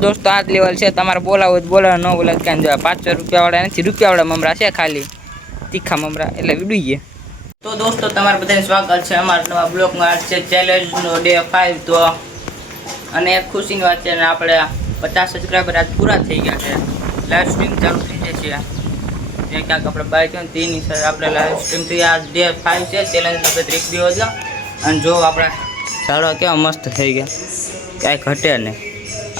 दोस्तों आज लेवल है तमारे बोलाव बोला न बोला क्या जो 500 रुपया वाला नहीं रुपया वाला ममरा है खाली तीखा ममरा એટલે વિડીએ तो दोस्तों તમારું બધાને સ્વાગત છે અમારા નવા બ્લોગ માં છે ચેલેન્જ નો ડે 5 તો અને એક ખુશીની વાત છે આપણે 50 સબસ્ક્રાઇબર આજ પૂરા થઈ ગયા છે લાઈવ સ્ટ્રીમ ચાલુ થઈ જશે જે ક્યાંક આપણે બાય છે તેની સાથે આપણે લાઈવ સ્ટ્રીમ થી આ ડે 5 છે ચેલેન્જ નો 30 દિવસ છે અને જો આપણે ઝાડવા કેવા મસ્ત થઈ ગયા કાંઈ ઘટે નહીં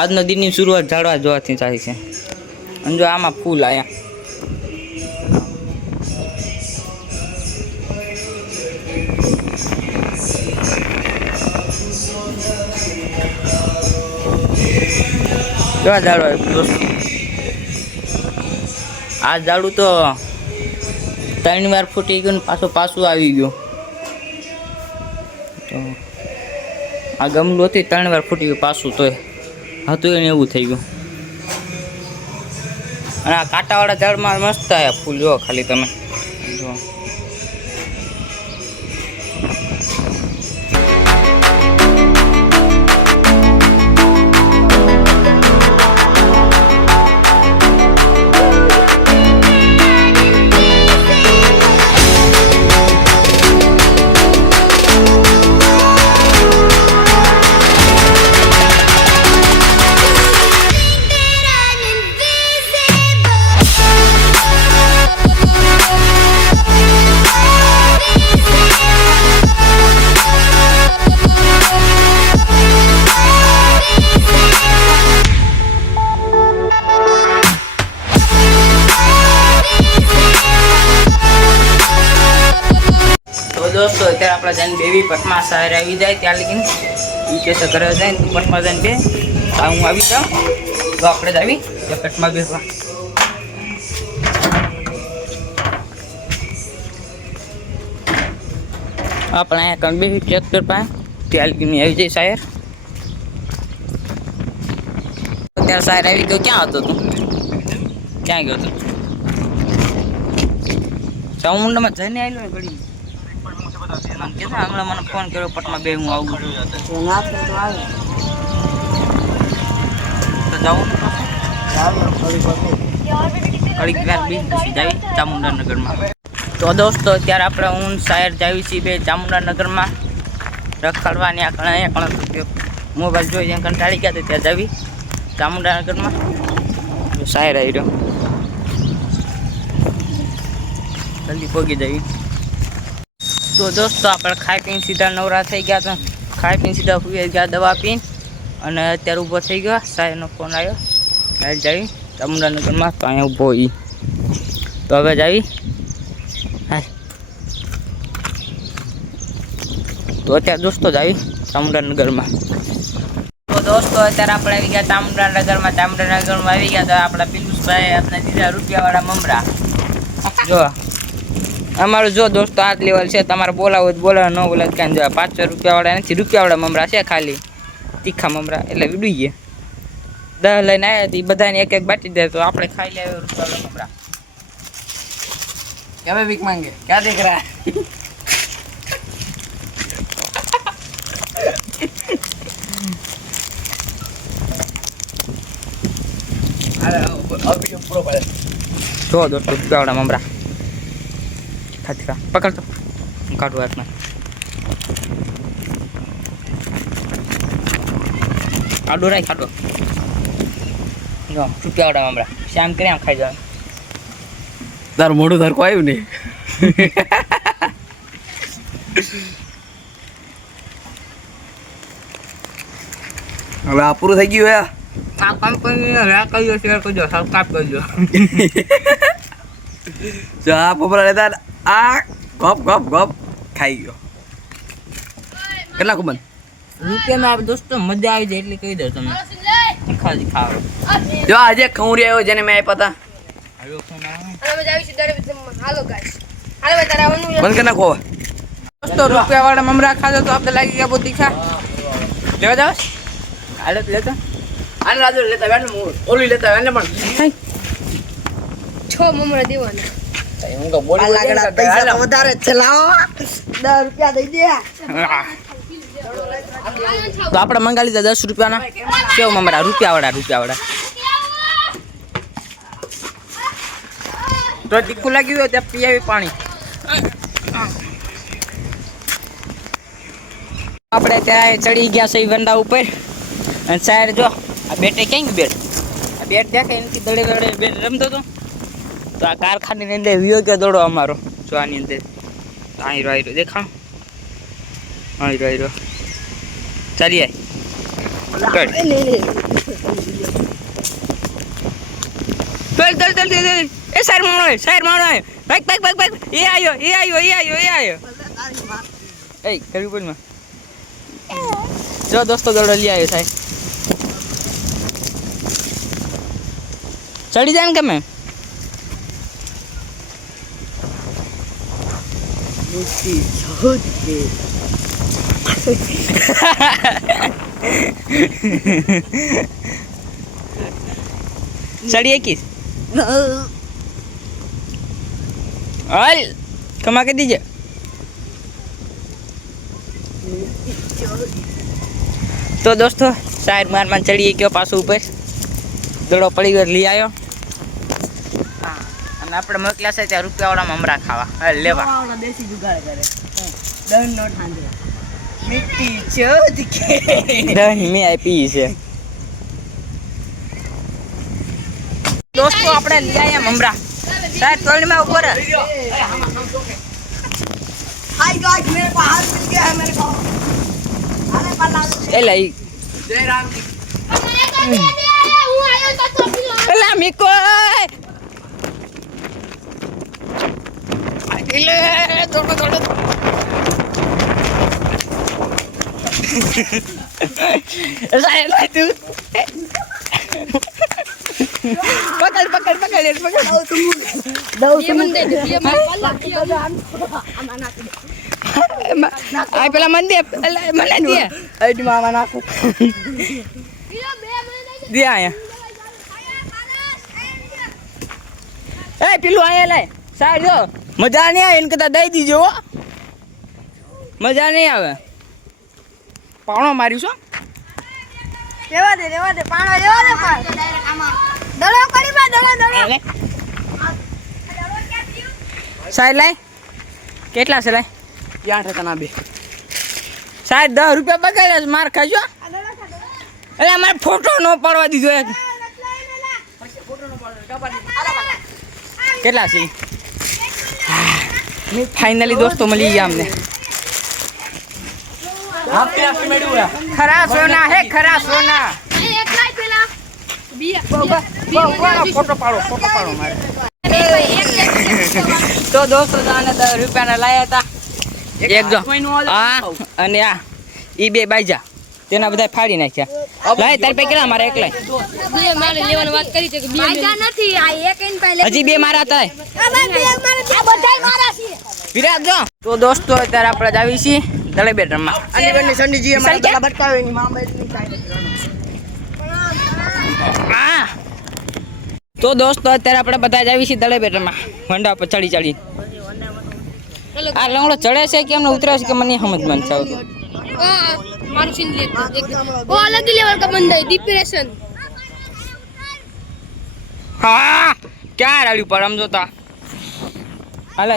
આજનો દિનની શરૂઆત ઝાડવા જોવાથી થાય છે અને જો આમાં ફૂલ આયા કેવા ઝાડવા દોસ્તો આ ઝાડું તો 3 વાર ફૂટી ગયું પાછું આવી ગયું તો આ ગમલું હતી 3 વાર ફૂટી ગયું પાછું તોય હતું એને એવું થઈ ગયું અને આ કાંટાવાળા ઝાડમાં મસ્ત આવ્યા ફૂલ જો ખાલી તમે જો दोस्तों अत्यारे आपणे जाने बेबी पटमा साहेर आवी जाए त्यार लेकिन ई के से करे जाए तू पटमा जाने बे आ हूँ आवी जाऊं तो आपणे जावी पटमा बेसवा આપણે અહીંયા કણ બેસી ટ્રેક્ટર પાસે ત્યાર લેકિન આવી જાય સાહેર અત્યારે સાહેર આવી ગયો ક્યાં હતો તું ક્યાં ગયો હતો ચામુંડામાં જઈને આવેલો ને ઘડી હમણાં મને ફોન કર્યો પટમાં બે હું આવું તો જાઉં ઘડીક વાર બી પછી જાવી ચામુંડાનગરમાં તો દોસ્તો અત્યારે આપણે હું શાયર જાવી છીએ બે ચામુંડાનગરમાં રખડવાની આ મોબાઈલ જોઈ જ્યાં કંટાળી ગયા ત્યાં જાવી ચામુંડાનગરમાં શાયર આવી રહ્યો જલ્દી પહોંચી જવી तो दोस्तों आप खाई पीने सीधा नवरा थी गया तो खाई पीने सीधा हुई गया दवा पीने और अत्यारे ऊभो थी गयो साहेबनो फोन आयो हाल जावी चामुंडानगर में तो अँ ऊभो ई तो हवे जावी हाल तो अत्यारे दोस्तों जावी चामुंडानगर में तो दोस्तों अत्यारे आपणे आवी गया चामुंडानगर में आवी गया तो आपड़ा पीयूष भाई अपने दीदा रुपया वाला ममरा जो અમારું જો દોસ્તો આ લેવલ છે તમારે બોલાવો બોલા ન બોલા ક્યાં જો 500 રૂપિયા વાળા નથી રૂપિયા વાળા મમરા છે ખાલી તીખા મમરા એટલે વિડુઈએ 10 લઈને આવ્યા હતી બધાને એક એક બાટી દે તો આપણે ખાઈ લેવા રૂપિયા વાળા મમરા क्या भीख मांगे क्या देख रहा है जो दोस्तों रुपया वाला ममरा पकड़ तो काटो हाथ में आडो राय काटो जो रुपया वाला ममरा शाम करे आम खाई जाओ तार मोड़ू तार को आयु नहीं હવે આ પૂરું થઈ ગયું હે આ કામ કરી લાઈક કરજો શેર કરજો સબસ્ક્રાઇબ કરજો જો આ પોપરા લેતા आ गप गप गप खाई गयो કેટલા કુબન રૂપિયા માં દોસ્તો મજા આવી જાય એટલે કહી દો તમે ખાલી ખાવ જો આજે ખૌરી આવ્યો જેને મે આપ્યા હતા આવ્યો ફોન આવે અમે જાવી સીધા હાલો ગાઈસ હાલો ભાઈ તારા આવવાનું બંધ કરી નાખો દોસ્તો રૂપિયા વાળા મમરા ખાજો તો આપણે લાગી ગયા બહુ તીખા લેવા જાવ હાલો લેતા આને રાજુ લેતા વેણ ઓલી લેતા વેણ પણ 6 મમરા દેવાના હું તો બોલી લાગડા પૈસા તો વધારે છે લાવો 10 રૂપિયા દઈ દે તો આપણે મંગાવી લીધા 10 રૂપિયાના કેવું મમરા રૂપિયા વાળા તો તીખું લાગ્યું હોય ત્યાં પીવી પાણી આપણે ત્યાં ચડી ગયા છે વંડા ઉપર અને સાહેબ જો આ બેટે ક્યાં ગયું આ બેટ દેખાય એનાથી દડે બેટ રમતો હતો તો આ કારખાની અંદર વિયો ગયો દડો અમારો જો આની અંદર આયરો દેખાણ આયરો ચાલી આય એ સાર મારો ભાગ એ આયો એ કર્યું બોલમાં જો દોસ્તો દડો લઈ આવ્યો સાહેબ ચડી જાય ને તમે ચડીએ કિસ હાલ કમા કરી દીજે તો દોસ્તો સાહેબ મારમાં ચડીએ ગયો પાછું ઉપર દડો પડી ગયો લઈ આવ્યો અને આપણે મોકલ્યા છે ત્યાં રૂપિયાવાળા મમરા ખાવા લેવા દેશી જુગાડ કરે દન નો ઠાંડે મિટ્ટી ચોદ કે દન મે આપી છે દોસ્તો આપણે લઈ આવ્યા મમરા સાહેબ તોડમાં ઉપર हाय गाइस मेरे को हाथ मिल गया है मेरे को अरे पल्ला એ લઈ जय राम जी એલા મીકો એટલે દોડો સાહેબ તું પકડ આ પેલા મન દે મને દે આઈડી મામા નાખો દે આયા એ પેલું આયા લાય સાહેબ જો મજા નહીં આવે એને કદાચ દઈ દીજો હો મજા નહીં આવે પાણો માર્યું છો રેવા દે પાણો રેવા દે દડો કરી બા દડો સાહેબ લાય કેટલા છે લાય 8 હતા બે સાહેબ 10 રૂપિયા બગાડ્યા છે માર ખાજો એટલે અમારે ફોટો ન પાડવા દીધો એક કેટલા છે ફાઇનલી દોસ્તો મળી ગયા અમને ખરા સોના હે ખરા સોના ફોટો પાડો મારે તો દોસ્તો આને 10 રૂપિયાના લાયા હતા એક જો આ અને આ ઈ બે બાઈજા તેના બધા ફાડી નાખ્યા લાય તાર પે કેટલા મારે એકલા બે મારે લેવાની વાત કરી છે કે બે નથી આ એક ઇન પે હજી બે મારા હતા આ બધાય મારા છે વિરાજ જો તો દોસ્તો અત્યારે આપણે જ આવી છીએ દળેબેટ રમવા આની બંને સંડીજી અમારા ગળા બટકાવે ની મામા એટલી કાઈ આ તો દોસ્તો અત્યારે આપણે બધા જ આવી છીએ દળેબેટ રમવા વંડા પર ચડી આ લંગડો ચડે છે કે એમને ઉતરે છે કે મને સમજ મન છે મારું સીન લે ઓ અલગ લેવલ का बंदा है डिप्रेशन હા ક્યાં રાડ્યું પર આમ જોતા હાલે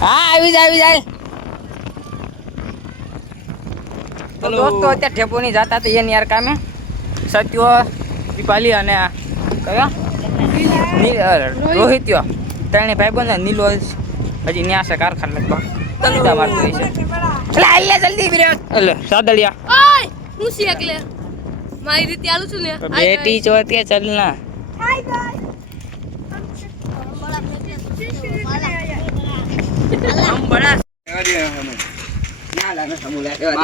હા આવી જાય તો દોસ્તો અત્યારે ઠેપોની જાતા તો એની યાર કામે સત્યો દીપાલી અને કયો રોહિત્યો ત્રણે ભાઈબંધ નીલો હજી ન્યા છે કારખાના લગભગ તલતા મારતો હોય છે લે જલ્દી વિરાટ એટલે સાદળિયા ઓય હું સી એકલે મારી રીતે આલું છું ને બેટી ચોતે ચલના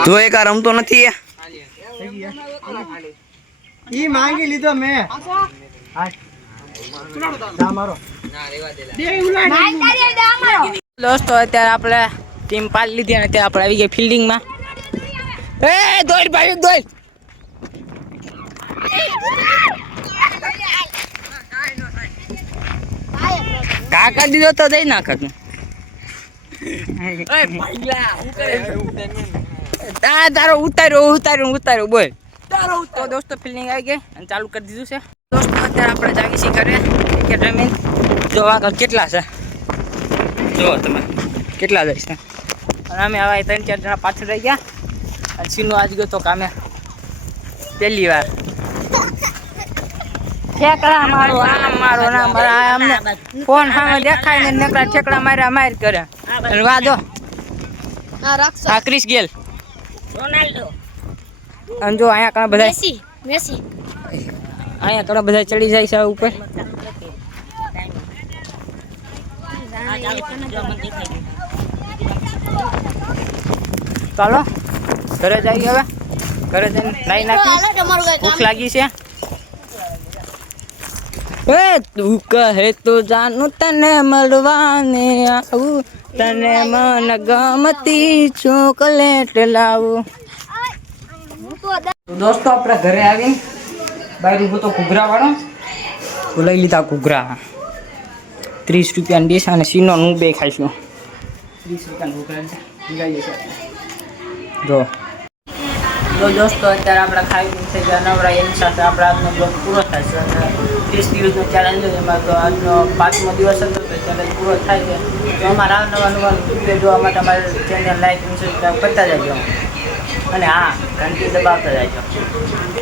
જો એક આ રમતો નથી ઈ માંગી લીધો મે દોસ્તો અત્યારે આપણે ટીમ પાડી લીધી અને અત્યારે આપણે આવી ગયા ફિલ્ડિંગમાં એ દોડ ભાઈ દોડ કાકા દીધો તો દઈ નાખ તારો ઉતાર્યો બોલ તો દોસ્તો ફિલ્ડિંગ આવી ગઈ અને ચાલુ કરી દીધું છે દોસ્તો અત્યારે આપણે જાગી છીએ ઘરે ક્રિકેટ રમીને જો આગળ કેટલા છે જુઓ તમે કેટલા જાય છે અને અમે હવે 3-4 જણા પાછળ રહી ગયા અને સીનો આજ ગયો તો કામે પહેલી વાર ઠેકડા મારો આમ મારો ના મારા અમને ફોન સામે દેખાય ને નકરા ઠેકડા માર્યા માર કરે અને વાદો આ ક્રિસ ગેલ રોનાલ્ડો અને જો અહીંયા ઘણા બધા મેસી અહીંયા ઘણા બધા ચડી જાય છે ઉપર ચાલો ઘરે જઈએ હવે ઘરે જઈને નાઈ નાખી ભૂખ લાગી છે એ તું કહે તો જાનું તને મળવાને આવું તને મન ગમતી ચોકલેટ લાવું દોસ્તો આપણે ઘરે આવીને બહાર ઉભો તો ઘૂઘરા વાળો લઈ લીધા ઘૂઘરા 30 રૂપિયાની ડીશ અને સીનો હું બે ખાઈશું 30 રૂપિયાના ઘૂઘરા જો દોસ્તો અત્યારે આપણે ખાઈ થઈ ગયા નવરા એની સાથે આપણે આજનો બ્લોગ પૂરો થાય છે અને 30 દિવસનો ચેલેન્જ એમાં તો આજનો 5મો દિવસ હતો તો ચેલેન્જ પૂરો થાય છે તો અમારા નવા વિડીયો જોવા માટે અમારી ચેનલ લાઈક અને સબસ્ક્રાઈબ કરતા જજો અને હા ઘંટી દબાવતા જજો